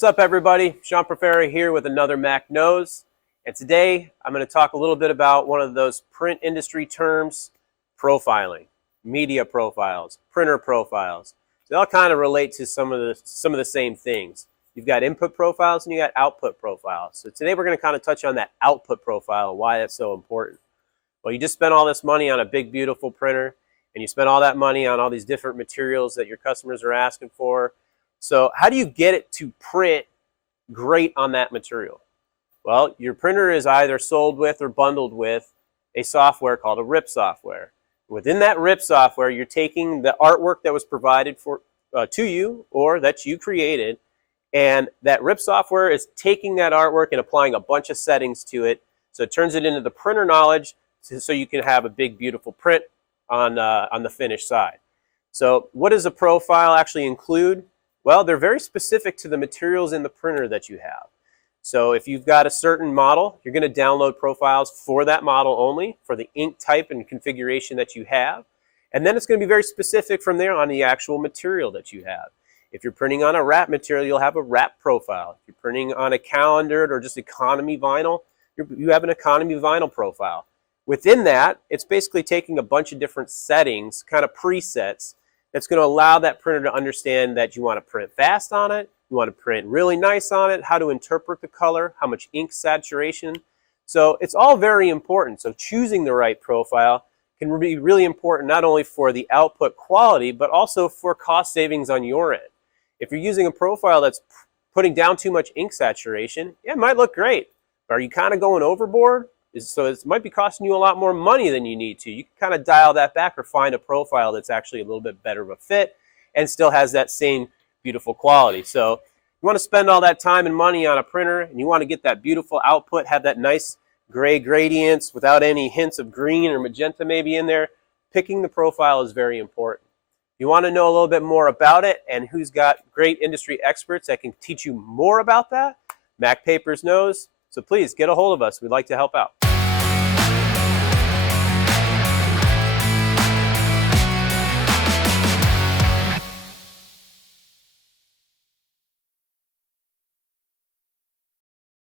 What's up, everybody? Sean Profera here with another Mac Knows. And today I'm going to talk a little bit about one of those print industry terms, profiling, media profiles, printer profiles. They all kind of relate to some of the same things. You've got input profiles and you got output profiles. So today we're going to kind of touch on that output profile and why that's so important. Well, you just spent all this money on a big, beautiful printer, and you spent all that money on all these different materials that your customers are asking for. So how do you get it to print great on that material? Well, your printer is either sold with or bundled with a software called a RIP software. Within that RIP software, you're taking the artwork that was provided to you or that you created, and that RIP software is taking that artwork and applying a bunch of settings to it. So it turns it into the printer knowledge so you can have a big, beautiful print on the finished side. So what does a profile actually include? Well, they're very specific to the materials in the printer that you have. So if you've got a certain model, you're going to download profiles for that model only, for the ink type and configuration that you have. And then it's going to be very specific from there on the actual material that you have. If you're printing on a wrap material, you'll have a wrap profile. If you're printing on a calendared or just economy vinyl, you have an economy vinyl profile. Within that, it's basically taking a bunch of different settings, kind of presets, that's going to allow that printer to understand that you want to print fast on it, you want to print really nice on it, how to interpret the color, how much ink saturation. So it's all very important. So choosing the right profile can be really important not only for the output quality, but also for cost savings on your end. If you're using a profile that's putting down too much ink saturation, yeah, it might look great. But are you kind of going overboard? So it might be costing you a lot more money than you need to. You can kind of dial that back or find a profile that's actually a little bit better of a fit and still has that same beautiful quality. So you want to spend all that time and money on a printer and you want to get that beautiful output, have that nice gray gradients without any hints of green or magenta maybe in there. Picking the profile is very important. If you want to know a little bit more about it and who's got great industry experts that can teach you more about that, Macpapers knows. So please get a hold of us. We'd like to help out.